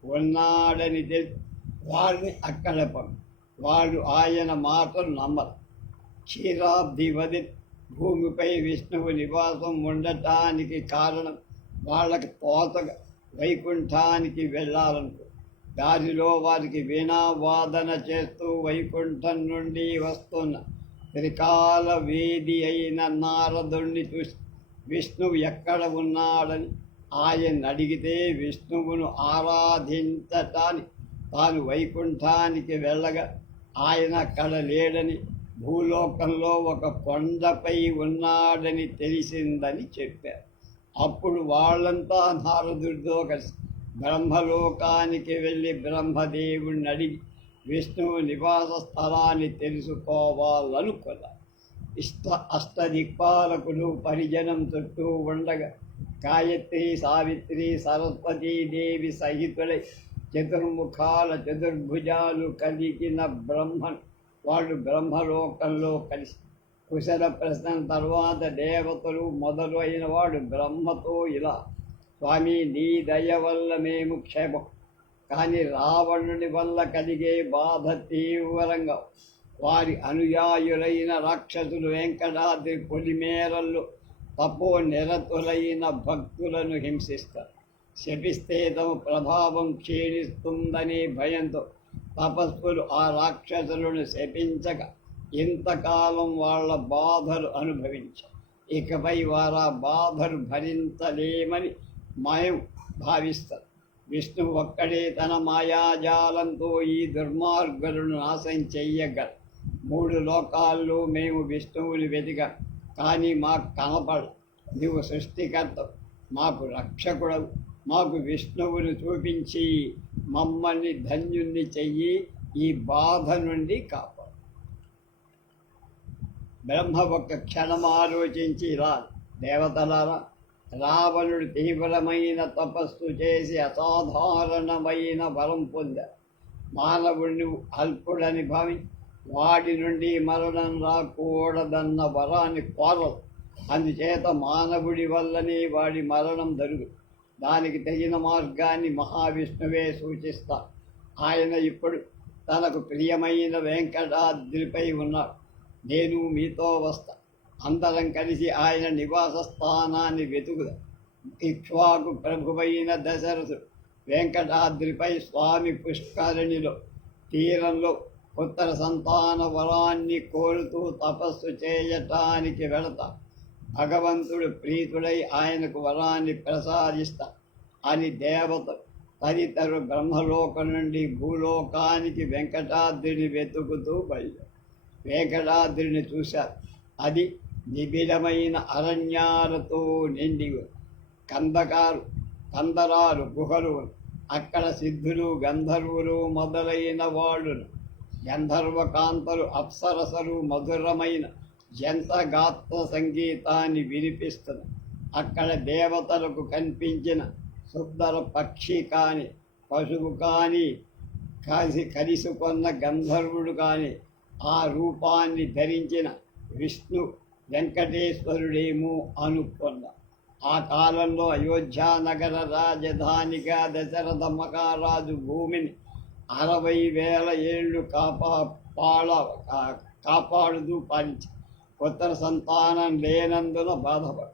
ఉన్నాడని తెలిసి వారిని అక్కడ వాడు ఆయన మాటలు నమ్మరు. క్షీరాబ్ది వది భూమిపై విష్ణువు నివాసం ఉండటానికి కారణం వాళ్ళకి తోతగా వైకుంఠానికి వెళ్ళాలనుకో. దారిలో వారికి వీణావాదన చేస్తూ వైకుంఠం నుండి వస్తున్న త్రికాల వేది అయిన నారదుణ్ణి చూసి విష్ణువు ఎక్కడ ఉన్నాడని ఆయన అడిగితే విష్ణువును ఆరాధించటానికి తాను వైకుంఠానికి వెళ్ళగా ఆయన అక్కడ లేడని, భూలోకంలో ఒక కొండపై ఉన్నాడని తెలిసిందని చెప్పారు. అప్పుడు వాళ్ళంతా నారదుడితో కలిసి బ్రహ్మలోకానికి వెళ్ళి బ్రహ్మదేవుడిని అడిగి విష్ణువు నివాస స్థలాన్ని తెలుసుకోవాలనుకున్నారు. అష్టదిక్పాలకులు పరిజనం చుట్టూ ఉండగా గాయత్రి, సావిత్రి, సరస్వతీదేవి సహితులై చతుర్ముఖాల చతుర్భుజాలు కలిగిన బ్రహ్మన్ వాళ్ళు బ్రహ్మలోకంలో కలిసి కుశల ప్రశ్న తర్వాత దేవతలు మొదలైన వాడు బ్రహ్మతో ఇలా, స్వామి, నీ దయ వల్ల మేము క్షేమం, కానీ రావణుని వల్ల కలిగే బాధ తీవ్రంగా, వారి అనుయాయులైన రాక్షసులు వెంకటాద్రి పొలిమేరల్లో తపో నిరతులైన భక్తులను హింసిస్తారు. శపిస్తే తమ ప్రభావం క్షీణిస్తుందనే భయంతో తపస్సులు ఆ రాక్షసులను శపించక ఇంతకాలం వాళ్ళ బాధలు అనుభవించారు. ఇకపై వారు ఆ బాధలు భరించలేమని మాయం భావిస్తారు. విష్ణువు ఒక్కడే తన మాయాజాలంతో ఈ దుర్మార్గులను నాశనం చెయ్యగలరు. 3 లోకాల్లో మేము విష్ణువుని వెతికాం, కానీ మాకు కనపడ. నువ్వు సృష్టికర్త, మాకు రక్షకుడవు. మాకు విష్ణువును చూపించి మమ్మల్ని ధన్యుణ్ణి చెయ్యి, ఈ బాధ నుండి కాపాడు. బ్రహ్మ ఒక్క క్షణం ఆలోచించి ఇలా, దేవతలారా, రావణుడు తీవ్రమైన తపస్సు చేసి అసాధారణమైన వరం పొందాడు. మానవుడిని అల్పుడని భావి వాడి నుండి మరణం రాకూడదన్న వరాన్ని కోరదు. అందుచేత మానవుడి వల్లనే వాడి మరణం జరుగుతుంది. దానికి తగిన మార్గాన్ని మహావిష్ణువే సూచిస్తారు. ఆయన ఇప్పుడు తనకు ప్రియమైన వెంకటాద్రిపై ఉన్నాడు. నేను మీతో వస్తా. అందరం కలిసి ఆయన నివాస స్థానాన్ని వెతుకుదాం. ఇక్ష్వాకు ప్రభువైన దశరథుడు వెంకటాద్రిపై స్వామి పుష్కరిణిలో తీరంలో పుత్ర సంతాన వరాన్ని కోరుతూ తపస్సు చేయటానికి వెళతా. భగవంతుడు ప్రీతుడై ఆయనకు వరాన్ని ప్రసాదిస్తా అని దేవత తదితరు బ్రహ్మలోకం నుండి భూలోకానికి వెంకటాద్రిని వెతుకుతూ బయలు. వెంకటాద్రిని చూశారు. అది నిబిడమైన అరణ్యాలతో నిండి కందరాలు గుహలు. అక్కడ సిద్ధులు, గంధర్వులు మొదలైన వాళ్ళును, గంధర్వకాంతలు, అప్సరసలు మధురమైన జంతగాత్ర సంగీతాన్ని వినిపిస్తుంది. అక్కడ దేవతలకు కనిపించిన సుందర పక్షి కానీ, పశువు కానీ, కలిసుకొన్న గంధర్వుడు కానీ, ఆ రూపాన్ని ధరించిన విష్ణు వెంకటేశ్వరుడేమో అనుకున్న. ఆ కాలంలో అయోధ్యానగర రాజధానిగా దశరథ మహారాజు భూమిని 60,000 ఏళ్ళు కాపాడుతూ పాలించి పుత్ర సంతానం లేనందున బాధపడు.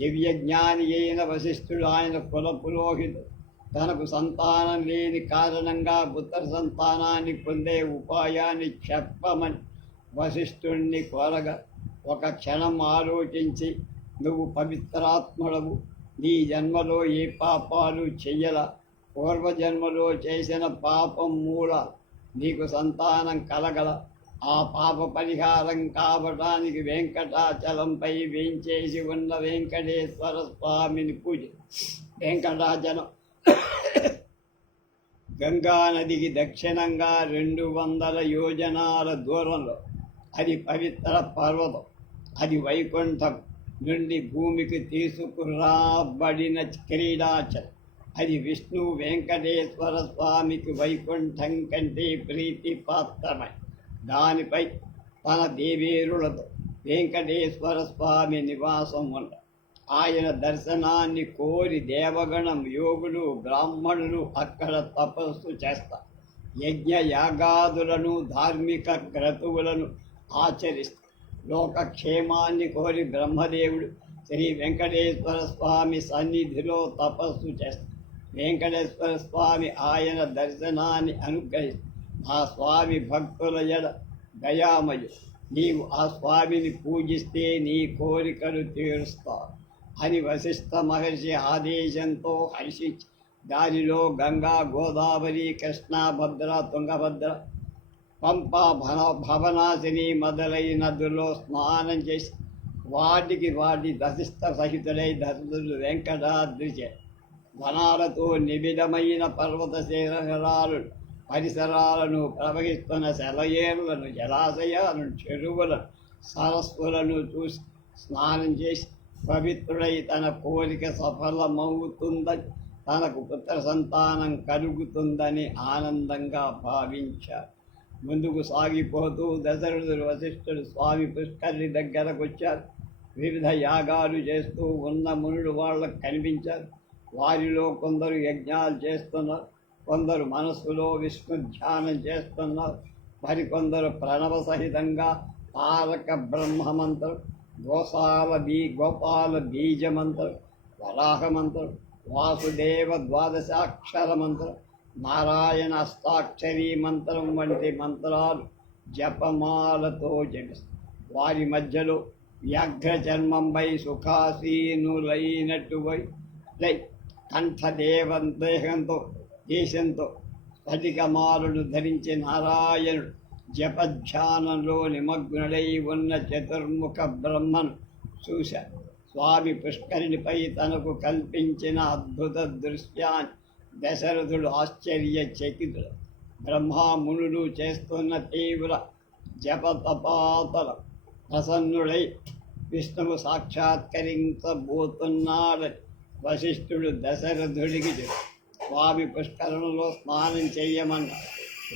దివ్యజ్ఞాని అయిన వశిష్ఠుడు ఆయన కుల పురోహితుడు. తనకు సంతానం లేని కారణంగా పుత్ర సంతానాన్ని పొందే ఉపాయాన్ని చెప్పమని వశిష్ఠుణ్ణి కోరగా, ఒక క్షణం ఆలోచించి, నువ్వు పవిత్రాత్ముడవు, నీ జన్మలో ఏ పాపాలు చెయ్యలా, పూర్వజన్మలో చేసిన పాపం మూల నీకు సంతానం కలగల. ఆ పాప పరిహారం కావటానికి వెంకటాచలంపై వేంచేసి ఉన్న వెంకటేశ్వర స్వామిని పూజ. వెంకటాచలం గంగా నదికి దక్షిణంగా 200 యోజనాల దూరంలో. అది పవిత్ర పర్వతం. అది వైకుంఠం నుండి భూమికి తీసుకురాబడిన క్రీడాచలం. అది విష్ణు వెంకటేశ్వర స్వామికి వైకుంఠం కంటే ప్రీతిపాత్రమై దానిపై తన దేవేరులతో వెంకటేశ్వర స్వామి నివాసం ఉన్న. ఆయన దర్శనాన్ని కోరి దేవగణం, యోగులు, బ్రాహ్మణులు అక్కడ తపస్సు చేస్తారు. యజ్ఞ యాగాదులను, ధార్మిక క్రతువులను ఆచరిస్తారు. లోకక్షేమాన్ని కోరి బ్రహ్మదేవుడు శ్రీ వెంకటేశ్వర స్వామి సన్నిధిలో తపస్సు చేస్తారు. వెంకటేశ్వర స్వామి ఆయన దర్శనాన్ని అనుగ్రహిస్తారు. ఆ స్వామి భక్తుల ఎడ దయామయుడు. నీవు ఆ స్వామిని పూజిస్తే నీ కోరికలు తీరుస్తారు అని వశిష్ఠ మహర్షి ఆదేశంతో హర్షించి దారిలో గంగా, గోదావరి, కృష్ణా, భద్ర, తుంగభద్ర, పంప, భవనాశిని మొదలైన నదుల్లో స్నానం చేసి వాటి వశిష్ఠ సహితులై దశరథుడు వెంకటాద్రి వనాలతో నిబిడమైన పర్వత శిఖరాలు, పరిసరాలను, ప్రవహిస్తున్న సెలయేరులను, జలాశయాలను, చెరువులను, సరస్సులను చూసి స్నానం చేసి పవిత్రుడై తన కోరిక సఫలమవుతుందని, తనకు పుత్ర సంతానం కలుగుతుందని ఆనందంగా భావించారు. ముందుకు సాగిపోతూ దశరథుడు, వశిష్ఠుడు స్వామి పుష్కరిణి దగ్గరకు వచ్చారు. వివిధ యాగాలు చేస్తూ ఉన్న మునులు వాళ్ళకు కనిపించారు. వారిలో కొందరు యజ్ఞాలు చేస్తున్నారు, కొందరు మనస్సులో విష్ణు ధ్యానం చేస్తున్నారు, మరికొందరు ప్రణవ సహితంగా తారక బ్రహ్మమంత్రం, గోపాల బీజమంత్రం, వరాహమంత్రం, వాసుదేవ ద్వాదశాక్షర మంత్రం, నారాయణ అష్టాక్షరీ మంత్రం వంటి మంత్రాలు జపమాలతో జపిస్తారు. వారి మధ్యలో వ్యాఘ్ర చర్మంపై సుఖాసీనులైనట్టువై కంఠదేవంతో దేశంతో స్ఫటికమాలను ధరించి నారాయణుడు జపధ్యానంలో నిమగ్నుడై ఉన్న చతుర్ముఖ బ్రహ్మను చూశాడు. స్వామి పుష్కరిణిపై తనకు కల్పించిన అద్భుత దృశ్యాన్ని దశరథుడు ఆశ్చర్యచకితుడు. బ్రహ్మామునులు చేస్తున్న తీవ్ర జపతపాతల ప్రసన్నుడై విష్ణువు సాక్షాత్కరించబోతున్నాడని వశిష్ఠుడు దశరథుడికి చెప్పాడు. స్వామి పుష్కరంలో స్నానం చేయమన్నాడు.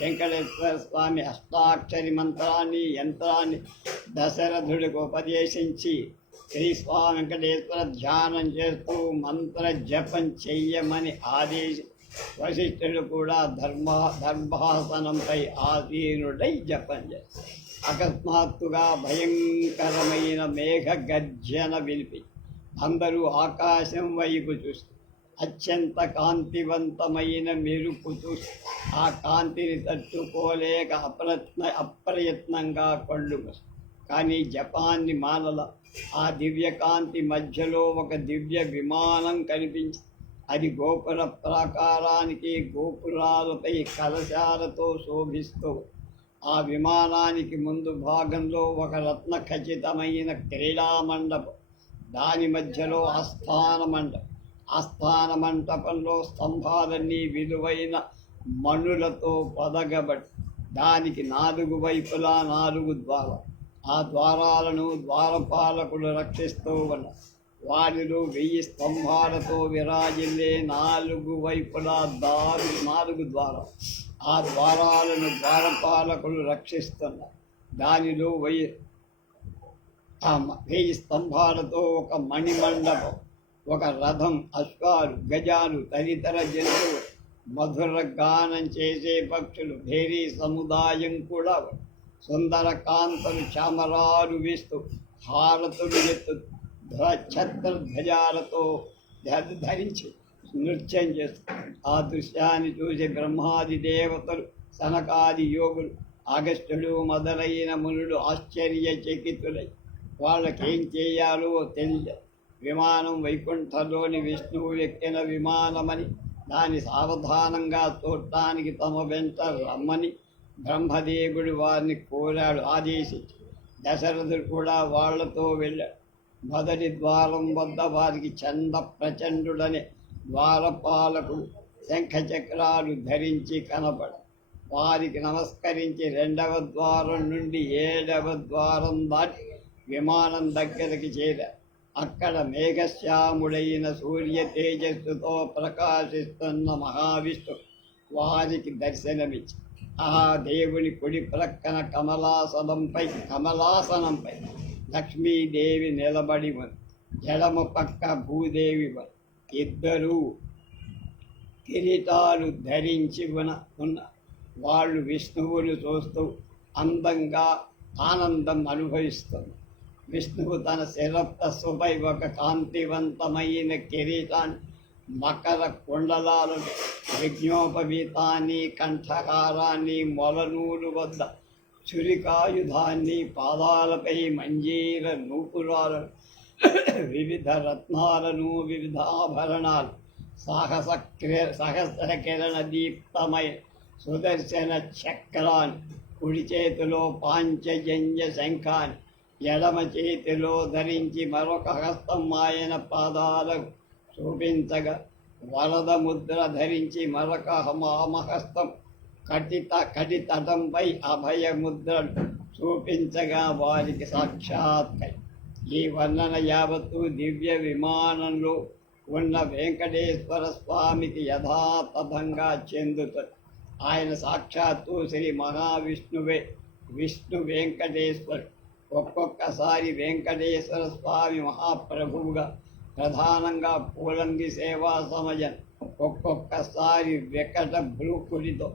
వెంకటేశ్వర స్వామి అష్టాక్షరి మంత్రాన్ని యంత్రాన్ని దశరథుడికి ఉపదేశించి శ్రీ స్వామి వెంకటేశ్వర ధ్యానం చేస్తూ మంత్ర జపం చెయ్యమని ఆదేశి వశిష్ఠుడు కూడా దర్భాసనంపై ఆసీనుడై జపం చేస్తాడు. అకస్మాత్తుగా భయంకరమైన మేఘ గర్జన వినిపి అందరూ ఆకాశం వైపు చూస్తారు. అత్యంత కాంతివంతమైన మెరుపు చూసి ఆ కాంతిని తట్టుకోలేక అప్రయత్నంగా కళ్ళు మూసి కానీ జపాన్ని మానల. ఆ దివ్యకాంతి మధ్యలో ఒక దివ్య విమానం కనిపించి అది గోపుర ప్రాకారానికి గోపురాలపై కలశాలతో శోభిస్తూ ఆ విమానానికి ముందు భాగంలో ఒక రత్న ఖచ్చితమైన క్రీడామండపం, దాని మధ్యలో ఆస్థాన మంటపంలో స్తంభాలన్నీ విలువైన మణులతో పొదగబడి దానికి 4 వైపులా 4 ద్వారాలు. ఆ ద్వారాలను ద్వారపాలకులు రక్షిస్తూ ఉన్నారు. వారిలో 1000 స్తంభాలతో విరాజిల్లే 4 వైపులా 4 ద్వారాలు. ఆ ద్వారాలను ద్వారపాలకులు రక్షిస్తున్నారు. దానిలో 1000 స్తంభాలతో ఒక మణిమండపం, ఒక రథం, అశ్వాలు, గజాలు, తదితర జంతువులు, మధుర గానం చేసే పక్షులు, భేరీ సముదాయం కూడా సుందర కాంతలు చామరాలు వీస్తూ హారతులు ఎత్తు ఛత్రధ్వజాలతో ధరించి నృత్యం చేస్తారు. ఆ దృశ్యాన్ని చూసి బ్రహ్మాది దేవతలు, సనకాది యోగులు, అగస్త్యుడు మొదలైన మునులు ఆశ్చర్యచకితులై వాళ్ళకేం చేయాలో తెలియదు. విమానం వైకుంఠంలోని విష్ణువు ఎక్కిన విమానమని, దాన్ని సావధానంగా చూడటానికి తమ వెంట రమ్మని బ్రహ్మదేవుడు వారిని కోరాడు, ఆదేశించి. దశరథుడు కూడా వాళ్లతో వెళ్ళాడు. మొదటి ద్వారం వద్ద వారికి చంద ప్రచండుడనే ద్వారపాలకుడు శంఖచక్రాలు ధరించి కనపడ వారికి నమస్కరించి 2వ ద్వారం నుండి 7వ ద్వారం దాటి విమానం దగ్గరికి చేరారు. అక్కడ మేఘశ్యాముడైన సూర్య తేజస్సుతో ప్రకాశిస్తున్న మహావిష్ణు వారికి దర్శనమిచ్చి ఆ దేవుని కుడి ప్రక్కన కమలాసనంపై లక్ష్మీదేవి నిలబడి ఉంది. ఎడమ పక్క భూదేవి ఉంది. ఇద్దరూ కిరీటాలు ధరించి ఉన్న వాళ్ళు విష్ణువును చూస్తూ అందంగా ఆనందం అనుభవిస్తుంది. విష్ణువు తన శిరస్సుపై ఒక కాంతివంతమైన కిరీటాన్ని, మకర కుండలాలను, యజ్ఞోపవీతాన్ని, కంఠహారాన్ని, మొలనూలు వద్ద చురికాయుధాన్ని, పాదాలపై మంజీర నూపురాలను, వివిధ రత్నాలను, వివిధ ఆభరణాలు, సహస్ర కిరణ దీప్తమైన సుదర్శన చక్రాన్ని, కుడి చేతిలో పాంచజన్య శంఖాన్ని, ఎడమ చేతిలో ధరించి మరొక హస్తం ఆయన పాదాలకు చూపించగా, వరద ముద్ర ధరించి మరొక వామహస్తం కటితటంపై అభయ ముద్రను చూపించగా వారికి సాక్షాత్కై. ఈ వర్ణన యావత్తు దివ్య విమానంలో ఉన్న వెంకటేశ్వర స్వామికి యథాతథంగా చెందుతుంది. ఆయన సాక్షాత్తు శ్రీ మహావిష్ణువే. విష్ణు వెంకటేశ్వరుడు. ఒక్కొక్కసారి వెంకటేశ్వర స్వామి మహాప్రభువుగా ప్రధానంగా పూలంగి సేవా సమయం, ఒక్కొక్కసారి వికట భ్రూకుడితో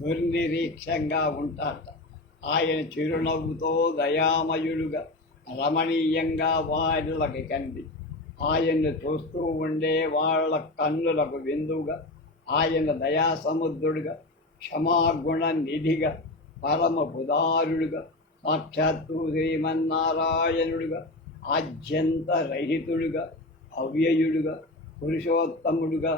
దుర్నిరీక్షంగా ఉంటారట. ఆయన చిరునవ్వుతో దయామయుడుగా రమణీయంగా వారిలకి కంది. ఆయన్ను చూస్తూ ఉండే వాళ్ళ కన్నులకు విందుగా, ఆయన దయాసముద్రుడుగా, క్షమాగుణ నిధిగా, పరమ బుధారుడుగా, సాక్షాత్తు శ్రీమన్నారాయణుడుగా, ఆద్యంత రహితుడుగా, అవ్యయుడుగా, పురుషోత్తముడుగా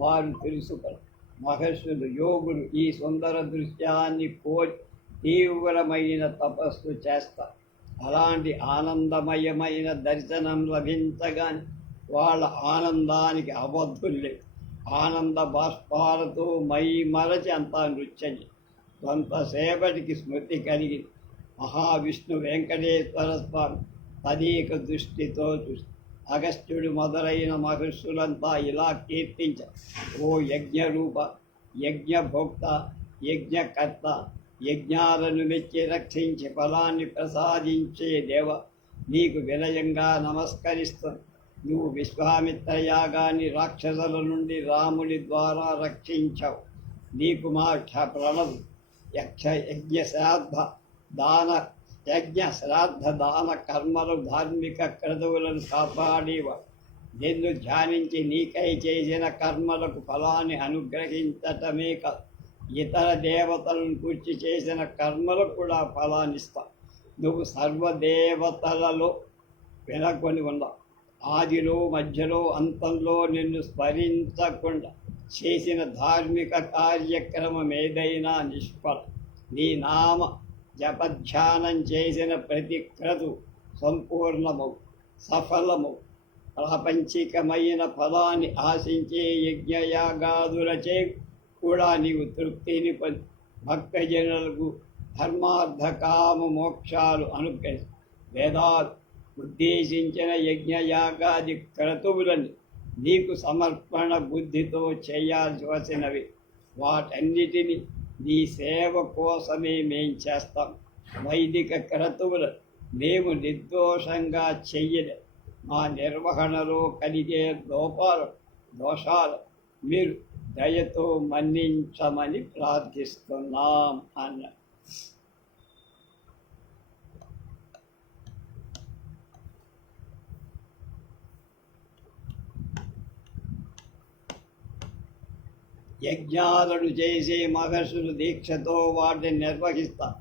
వారు తెలుసుకొని మహర్షులు యోగులు ఈ సుందర దృశ్యాన్ని కోరి తీవ్రమైన తపస్సు చేస్తారు. అలాంటి ఆనందమయమైన దర్శనం లభించగానే వాళ్ళ ఆనందానికి అవధులు ఆనంద బాష్పాలతో మై మరచి అంతా నృత్యం. కొంతసేపటికి స్మృతి కలిగి మహావిష్ణు వెంకటేశ్వర స్వామి తదేక దృష్టితో చూసి అగస్త్యుడు మొదలైన మహర్షులంతా ఇలా కీర్తించారు. ఓ యజ్ఞరూప, యజ్ఞభోక్త, యజ్ఞకర్త, యజ్ఞాలను మెచ్చి రక్షించి ఫలాన్ని ప్రసాదించే దేవ, నీకు వినయంగా నమస్కరిస్తుంది. నువ్వు విశ్వామిత్ర యాగాన్ని రాక్షసుల నుండి రాముని ద్వారా రక్షించావు. నీకు మా ప్రణవు యజ్ఞ శ్రాద్ధ దాన కర్మలు ధార్మిక క్రతువులను కాపాడేవాడు. నిన్ను ధ్యానించి నీకై చేసిన కర్మలకు ఫలాన్ని అనుగ్రహించటమే కాదు, ఇతర దేవతలను కూర్చి చేసిన కర్మలకు కూడా ఫలాన్నిస్తావు. నువ్వు సర్వదేవతలలో వెనకొని ఉన్నావు. ఆదిలో మధ్యలో అంతంలో నిన్ను స్మరించకుండా చేసిన ధార్మిక కార్యక్రమం ఏదైనా నిష్ఫలం. నీ నామ జపధ్యానం చేసిన ప్రతి క్రతు సంపూర్ణమవు, సఫలమవు. ప్రాపంచికమైన ఫలాన్ని ఆశించే యజ్ఞయాగాదులచే కూడా నీవు తృప్తిని పొంది భక్తజనులకు ధర్మార్థ కామ మోక్షాలు అనుగ్రహి. వేదాలు ఉద్దేశించిన యజ్ఞయాగాది క్రతువులని నీకు సమర్పణ బుద్ధితో చేయాల్సి వచ్చినవి. వాటన్నిటినీ నీ సేవ కోసమే మేం చేస్తాం. వైదిక క్రతువులు మేము నిర్దోషంగా చెయ్యలే. మా నిర్వహణలో కలిగే దోషాలు మీరు దయతో మన్నించమని ప్రార్థిస్తున్నాం అన్నారు. యజ్ఞాలను చేసే మహర్షులు దీక్షతో వాటిని నిర్వహిస్తారు.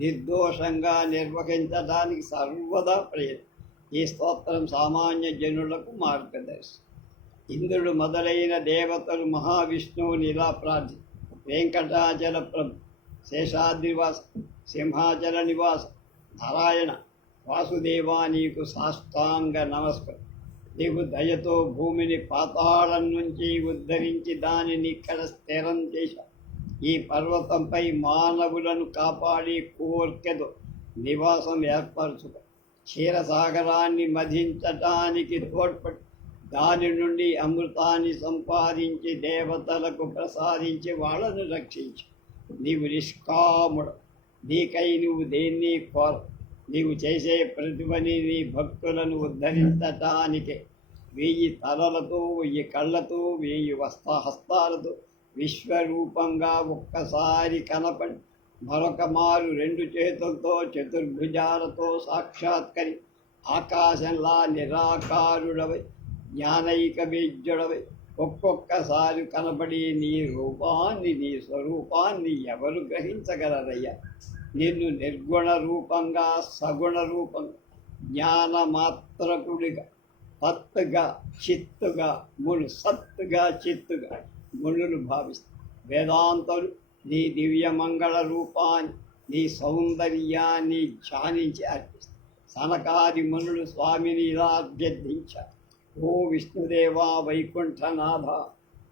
నిర్దోషంగా నిర్వహించడానికి సర్వదా ప్రయత్నం. ఈ స్తోత్రం సామాన్య జనులకు మార్గదర్శి. ఇంద్రుడు మొదలైన దేవతలు మహావిష్ణువుని ఇలా ప్రార్థి: వెంకటాచల ప్రభు, శేషాద్రివాస, సింహాచల నివాస, నారాయణ వాసుదేవా, నీకు సాష్టాంగ నమస్కారం. నీవు దయతో భూమిని పాతాళం నుంచి ఉద్ధరించి దానిని ఇక్కడ స్థిరం చేశావు. ఈ పర్వతంపై మానవులను కాపాడి కోర్కెతో నివాసం ఏర్పరచుకో. క్షీరసాగరాన్ని మధించటానికి తోడ్పడి దాని నుండి అమృతాన్ని సంపాదించి దేవతలకు ప్రసాదించి వాళ్ళను రక్షించు. నీవు నిష్కాముడు, నీకై నువ్వు దేన్ని కోర. నీవు చేసే ప్రతిభని నీ భక్తులను ఉద్ధరించటానికే 1000 తలలతో, 1000 కళ్ళతో, 1000 హస్తాలతో విశ్వరూపంగా ఒక్కసారి కనపడి మరొక మారు 2 చేతులతో చతుర్భుజాలతో సాక్షాత్కరి ఆకాశంలా నిరాకారుడవై జ్ఞానైక బీజుడవై ఒక్కొక్కసారి కనబడి నీ రూపాన్ని, నీ స్వరూపాన్ని ఎవరు గ్రహించగలరయ్యా? నిన్ను నిర్గుణ రూపంగా, సగుణ రూపంగా, జ్ఞానమాత్రకుడిగా, తత్తుగా, చిత్తుగా, సత్తుగా, చిత్తుగా మునులు భావిస్తారు. వేదాంతులు నీ దివ్యమంగళ రూపాన్ని, నీ సౌందర్యాన్ని ధ్యానించి అర్పిస్తారు. సనకాది మునులు స్వామిని ఇలా అభ్యర్థించారు: ఓ విష్ణుదేవా, వైకుంఠనాథ,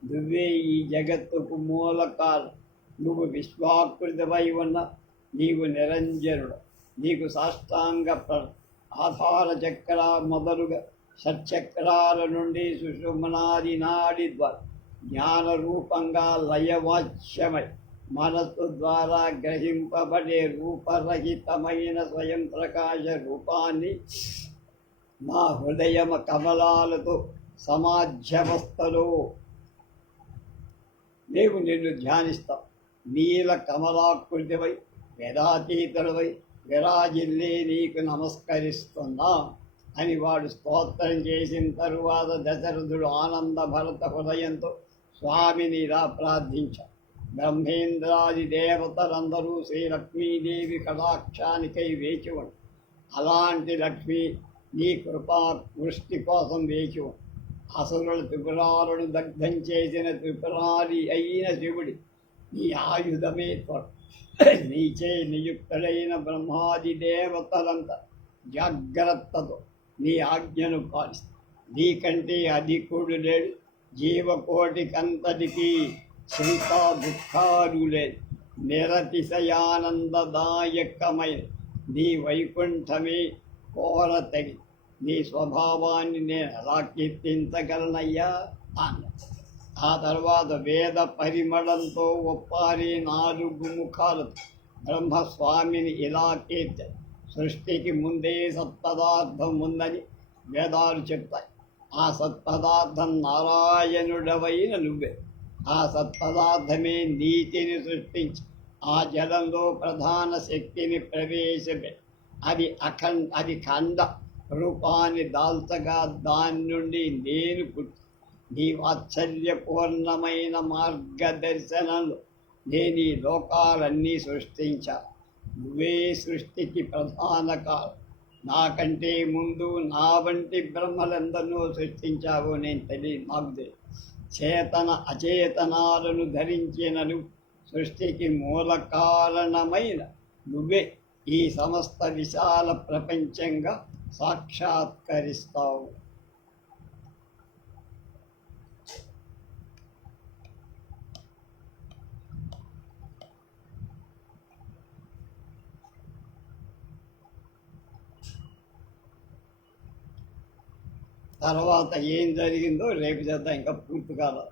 నువ్వే ఈ జగత్తుకు మూలకాలు. నువ్వు విశ్వాకృతివై ఉన్న నీవు నిరంజనుడు. నీకు సాష్టాంగ ఆధార చక్ర మొదలుగా షట్చక్రాల నుండి సుషుమ్నాది నాడి ద్వారా జ్ఞాన రూపంగా లయవాచ్యమై మనస్సు ద్వారా గ్రహింపబడే రూపరహితమైన స్వయం ప్రకాశ రూపాన్ని మా హృదయ కమలాలతో సమాధ్యవస్థలో మేము నిన్ను ధ్యానిస్తాం. నీల కమలాకృతివై వేదాతీతుడవై విరాజిల్లి నీకు నమస్కరిస్తున్నా అని వాడు స్తోత్రం చేసిన తరువాత దశరథుడు ఆనంద భరత హృదయంతో స్వామిని ఇలా ప్రార్థించారు. బ్రహ్మేంద్రాది దేవతలందరూ శ్రీ లక్ష్మీదేవి కటాక్షానికై వేచి ఉండు. అలాంటి లక్ష్మి నీ కృపా వృష్టి కోసం వేచి ఉండు. అసురుల త్రిపురాలను దగ్ధం చేసిన త్రిపురారి అయిన శివుడి నీ ఆయుధమే నీచే నియుక్తుడైన బ్రహ్మాది దేవతలంతా జాగ్రత్తతో నీ ఆజ్ఞను పాలిస్తారు. నీకంటే అధికుడు లేడు. జీవకోటికంతటికి చింతా దుఃఖాలు లేదు. నిరతిశయానందదాయకమైన నీ వైకుంఠమే కోరతగి. నీ స్వభావాన్ని నేను ఎలా కీర్తించగలనయ్యా అన్న. ఆ తర్వాత వేద పరిమళంతో ఒప్పారి 4 ముఖాలతో బ్రహ్మస్వామిని ఇలా కీర్తి. సృష్టికి ముందే సత్పదార్థం ఉందని వేదాలు చెప్తాయి. ఆ సత్పదార్థం నారాయణుడవైన నువ్వే. ఆ సత్పదార్థమే నీతిని సృష్టించి ఆ జలంలో ప్రధాన శక్తిని ప్రవేశపెట్టి అది ఖండ రూపాన్ని దాల్చగా దాని నుండి నేను పుట్టి నీ వాత్సల్యపూర్ణమైన మార్గదర్శనంలో నేను ఈ లోకాలన్నీ సృష్టించా. నువ్వే సృష్టికి ప్రధాన కారణం. నాకంటే ముందు నా వంటి బ్రహ్మలందరినూ సృష్టించావో నేను నాకు తెలియదు. చేతన అచేతనాలను ధరించినను సృష్టికి మూల కారణమైన నువ్వే ఈ సమస్త విశాల ప్రపంచంగా సాక్షాత్కరిస్తావు. తర్వాత ఏం జరిగిందో రేపు చేద్దాం, ఇంకా పూర్తి కాదు.